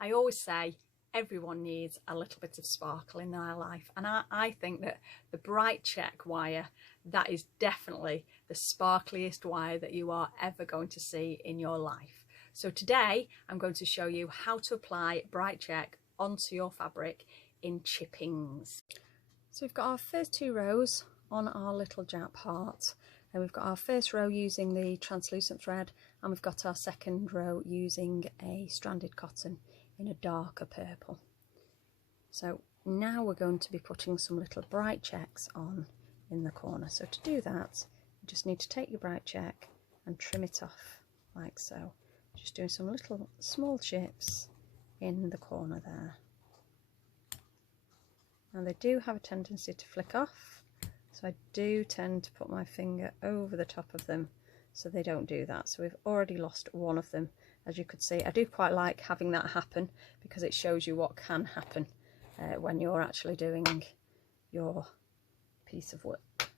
I always say everyone needs a little bit of sparkle in their life, and I think that the bright check wire, that is definitely the sparkliest wire that you are ever going to see in your life. So today I'm going to show you how to apply bright check onto your fabric in chippings. So we've got our first 2 rows on our little Jap heart, and we've got our first row using the translucent thread, and we've got our second row using a stranded cotton in a darker purple. So now we're going to be putting some little bright checks on in the corner. So to do that, you just need to take your bright check and trim it off like so. Just doing some little small chips in the corner there. Now they do have a tendency to flick off, so I do tend to put my finger over the top of them so they don't do that. So we've already lost one of them. As you could see, I do quite like having that happen because it shows you what can happen when you're actually doing your piece of work.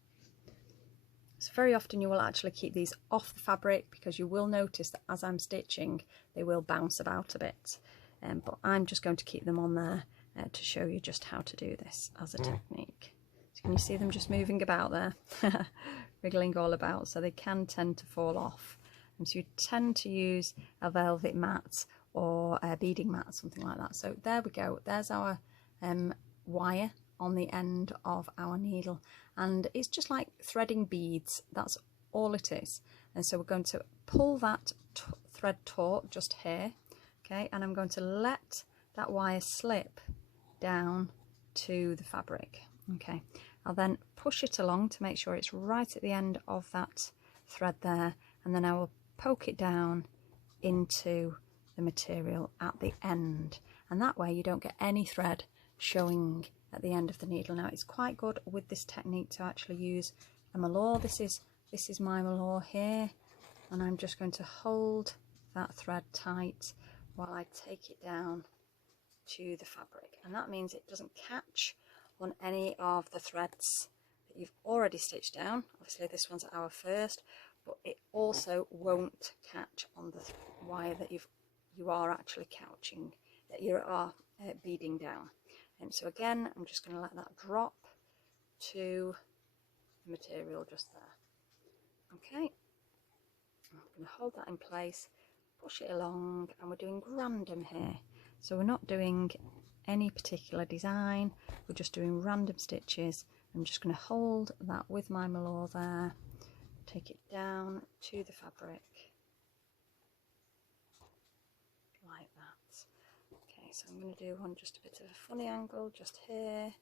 So very often you will actually keep these off the fabric because you will notice that as I'm stitching they will bounce about a bit, but I'm just going to keep them on there to show you just how to do this as a technique. So can you see them just moving about there, wriggling all about, so they can tend to fall off. And so you tend to use a velvet mat or a beading mat, something like that. So there we go, there's our wire on the end of our needle, and it's just like threading beads, that's all it is. And so we're going to pull that thread taut just here, okay, and I'm going to let that wire slip down to the fabric. Okay, I'll then push it along to make sure it's right at the end of that thread there, and then I will poke it down into the material at the end, and that way you don't get any thread showing at the end of the needle. Now it's quite good with this technique to actually use a malure. This is my malure here, and I'm just going to hold that thread tight while I take it down to the fabric, and that means it doesn't catch on any of the threads that you've already stitched down. Obviously this one's our first, but it also won't catch on the wire that you are actually couching, that you are beading down. And so again, I'm just going to let that drop to the material just there. Okay, I'm going to hold that in place, push it along, and we're doing random here. So we're not doing any particular design, we're just doing random stitches. I'm just going to hold that with my malure there, take it down to the fabric like that. Okay, so I'm going to do one just a bit of a funny angle just here.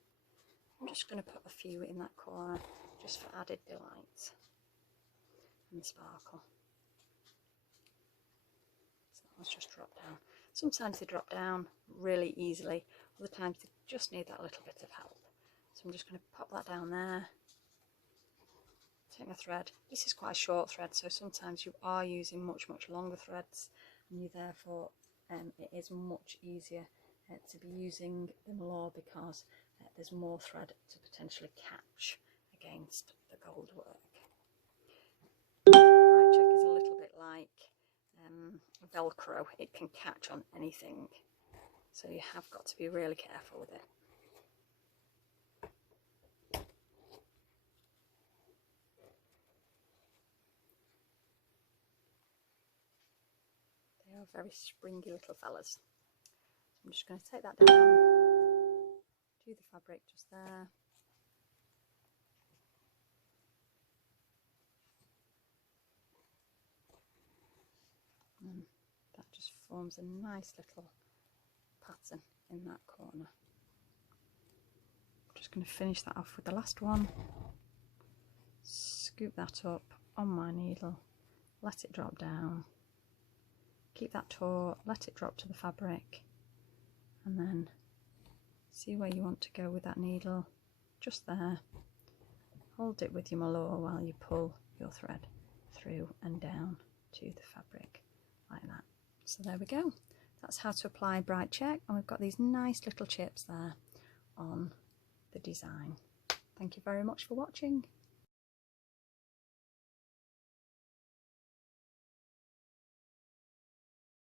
I'm just going to put a few in that corner just for added delight and sparkle. So that one's just dropped down. Sometimes they drop down really easily, other times they just need that little bit of help. So I'm just going to pop that down there, take my thread. This is quite a short thread, so sometimes you are using much longer threads, and you therefore it is much easier to be using the malure because there's more thread to potentially catch against the gold work. Bright check is a little bit like Velcro, it can catch on anything, so you have got to be really careful with it. They are very springy little fellas. So I'm just going to take that down to the fabric just there. And that just forms a nice little pattern in that corner. I'm just going to finish that off with the last one. Scoop that up on my needle, let it drop down, keep that taut, let it drop to the fabric, and then see where you want to go with that needle, just there. Hold it with your malure while you pull your thread through and down to the fabric like that. So there we go, that's how to apply bright check, and we've got these nice little chips there on the design. Thank you very much for watching.